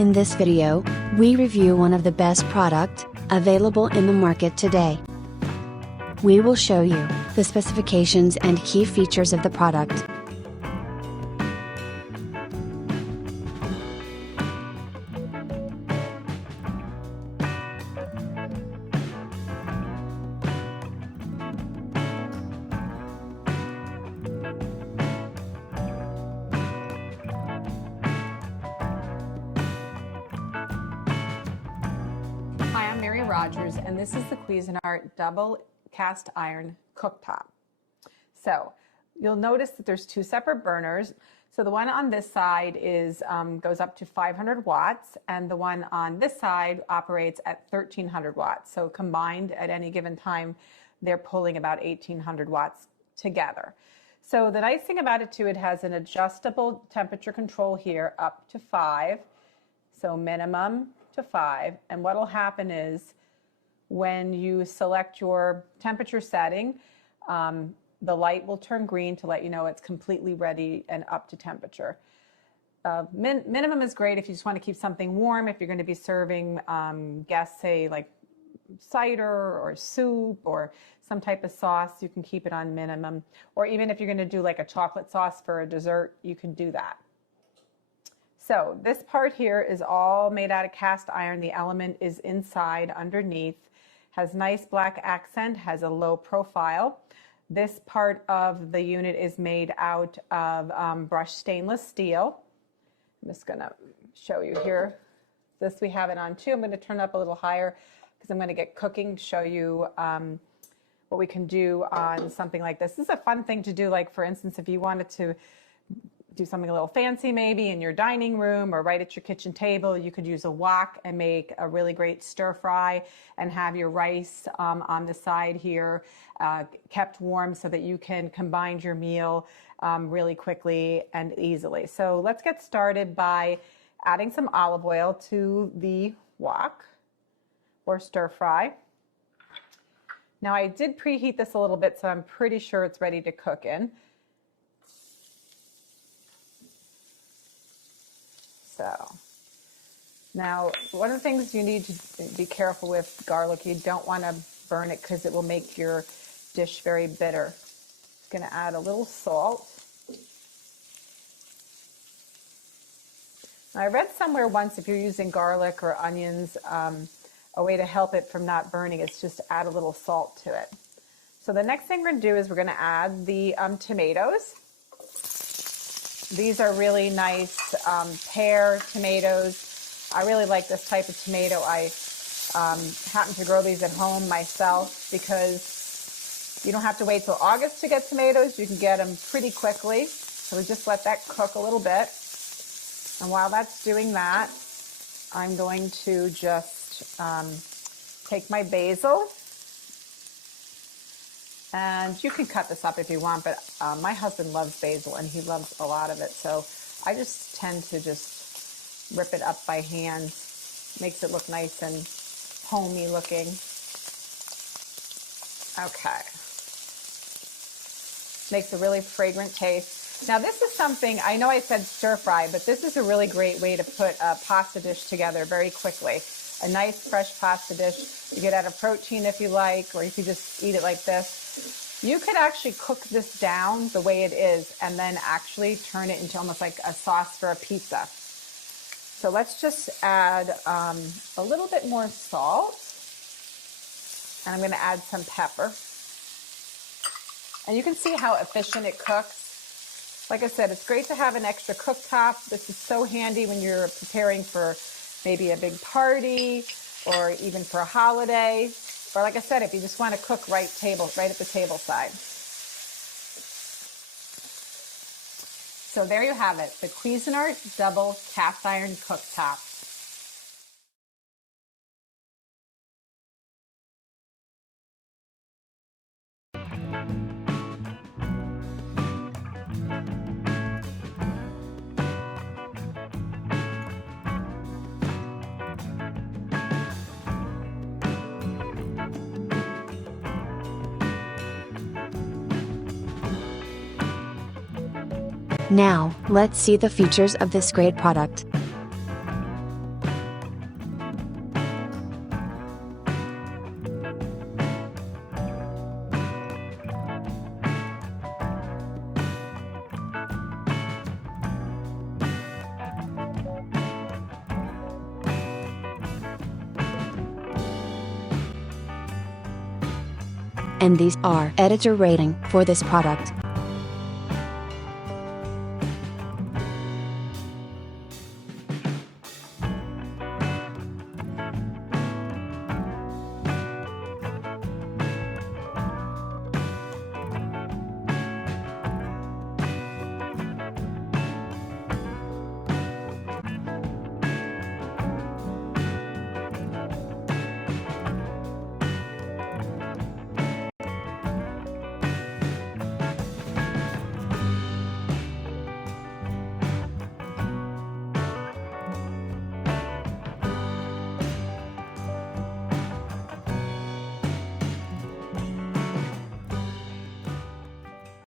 In this video, we review one of the best product available in the market today. We will show you the specifications and key features of the product. Hi, I'm Mary Rogers, and this is the Cuisinart double cast iron cooktop. So you'll notice that there's two separate burners. So the one on this side goes up to 500 watts, and the one on this side operates at 1300 watts. So combined at any given time, they're pulling about 1800 watts together. So the nice thing about it too, it has an adjustable temperature control here up to 5. So minimum to 5, and what will happen is when you select your temperature setting, the light will turn green to let you know it's completely ready and up to temperature. Minimum is great if you just want to keep something warm. If you're going to be serving guests, say like cider or soup or some type of sauce, you can keep it on minimum. Or even if you're going to do like a chocolate sauce for a dessert, you can do that. So this part here is all made out of cast iron. The element is inside, underneath, has nice black accent, has a low profile. This part of the unit is made out of brushed stainless steel. I'm just gonna show you here. This we have it on too. I'm gonna turn it up a little higher because I'm gonna get cooking, show you what we can do on something like this. This is a fun thing to do, like for instance, if you wanted to do something a little fancy maybe in your dining room or right at your kitchen table, you could use a wok and make a really great stir fry and have your rice on the side here kept warm so that you can combine your meal really quickly and easily. So let's get started by adding some olive oil to the wok or stir fry. Now I did preheat this a little bit, so I'm pretty sure it's ready to cook in. So now one of the things you need to be careful with garlic, you don't want to burn it because it will make your dish very bitter. I'm going to add a little salt. Now, I read somewhere once if you're using garlic or onions, a way to help it from not burning is just add a little salt to it. So the next thing we're going to do is we're going to add the tomatoes. These are really nice pear tomatoes. I really like this type of tomato. I happen to grow these at home myself because you don't have to wait till August to get tomatoes. You can get them pretty quickly. So we just let that cook a little bit. And while that's doing that, I'm going to just take my basil. And you can cut this up if you want, but my husband loves basil and he loves a lot of it. So I just tend to just rip it up by hand. Makes it look nice and homey looking. Okay. Makes a really fragrant taste. Now this is something, I know I said stir fry, but this is a really great way to put a pasta dish together very quickly. A nice fresh pasta dish. You could add a protein if you like, or you could just eat it like this. You could actually cook this down the way it is and then actually turn it into almost like a sauce for a pizza. So let's just add a little bit more salt. And I'm going to add some pepper. And you can see how efficient it cooks. Like I said, it's great to have an extra cooktop. This is so handy when you're preparing for maybe a big party or even for a holiday. Or like I said, if you just want to cook right at the table side. So there you have it, the Cuisinart double cast iron cooktop. Now, let's see the features of this great product. and these are editor rating for this product.